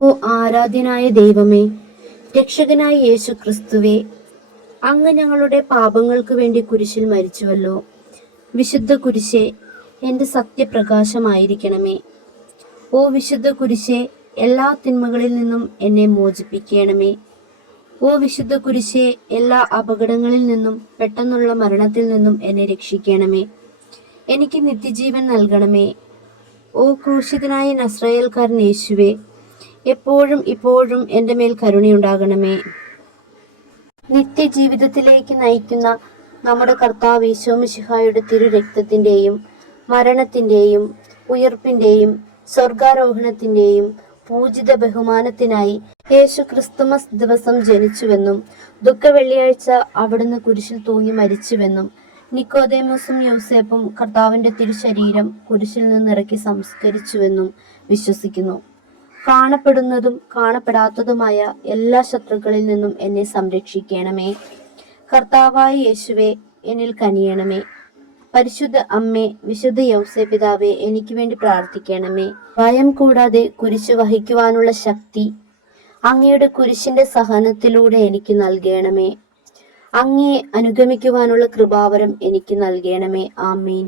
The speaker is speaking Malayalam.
ഓ ആരാധ്യനായ ദൈവമേ, രക്ഷകനായ യേശു ക്രിസ്തുവേ, അങ്ങ് ഞങ്ങളുടെ പാപങ്ങൾക്ക് വേണ്ടി കുരിശിൽ മരിച്ചുവല്ലോ. വിശുദ്ധ കുരിശേ, എൻ്റെ സത്യപ്രകാശമായിരിക്കണമേ. ഓ വിശുദ്ധ കുരിശേ, എല്ലാ തിന്മകളിൽ നിന്നും എന്നെ മോചിപ്പിക്കണമേ. ഓ വിശുദ്ധ കുരിശേ, എല്ലാ അപകടങ്ങളിൽ നിന്നും പെട്ടെന്നുള്ള മരണത്തിൽ നിന്നും എന്നെ രക്ഷിക്കണമേ. എനിക്ക് നിത്യജീവൻ നൽകണമേ. ഓ ക്രൂശിതനായ നസ്രായേൽക്കാരൻ യേശുവേ, എപ്പോഴും ഇപ്പോഴും എൻ്റെ മേൽ കരുണയുണ്ടാകണമേ. നിത്യജീവിതത്തിലേക്ക് നയിക്കുന്ന നമ്മുടെ കർത്താവ് ഈശോമിശിഹായുടെ തിരുരക്തത്തിൻ്റെയും മരണത്തിൻ്റെയും ഉയർപ്പിൻ്റെയും സ്വർഗാരോഹണത്തിൻ്റെയും പൂജിത ബഹുമാനത്തിനായി യേശു ക്രിസ്തുമസ് ദിവസം ജനിച്ചുവെന്നും ദുഃഖവെള്ളിയാഴ്ച അവിടുന്ന് കുരിശിൽ തൂങ്ങി മരിച്ചുവെന്നും നിക്കോദേമോസും യൗസേപ്പും കർത്താവിൻ്റെ തിരുശരീരം കുരിശിൽ നിന്നിറക്കി സംസ്കരിച്ചുവെന്നും വിശ്വസിക്കുന്നു. കാണപ്പെടുന്നതും കാണപ്പെടാത്തതുമായ എല്ലാ ശത്രുക്കളിൽ നിന്നും എന്നെ സംരക്ഷിക്കണമേ. കർത്താവായ യേശുവേ, എന്നിൽ കനിയണമേ. പരിശുദ്ധ അമ്മേ, വിശുദ്ധ യൗസേപ്പിതാവേ, എനിക്ക് വേണ്ടി പ്രാർത്ഥിക്കണമേ. ഭയം കൂടാതെ കുരിശ് വഹിക്കുവാനുള്ള ശക്തി അങ്ങയുടെ കുരിശിന്റെ സഹനത്തിലൂടെ എനിക്ക് നൽകണമേ. അങ്ങയെ അനുഗമിക്കുവാനുള്ള കൃപാവരം എനിക്ക് നൽകണമേ. ആമേൻ.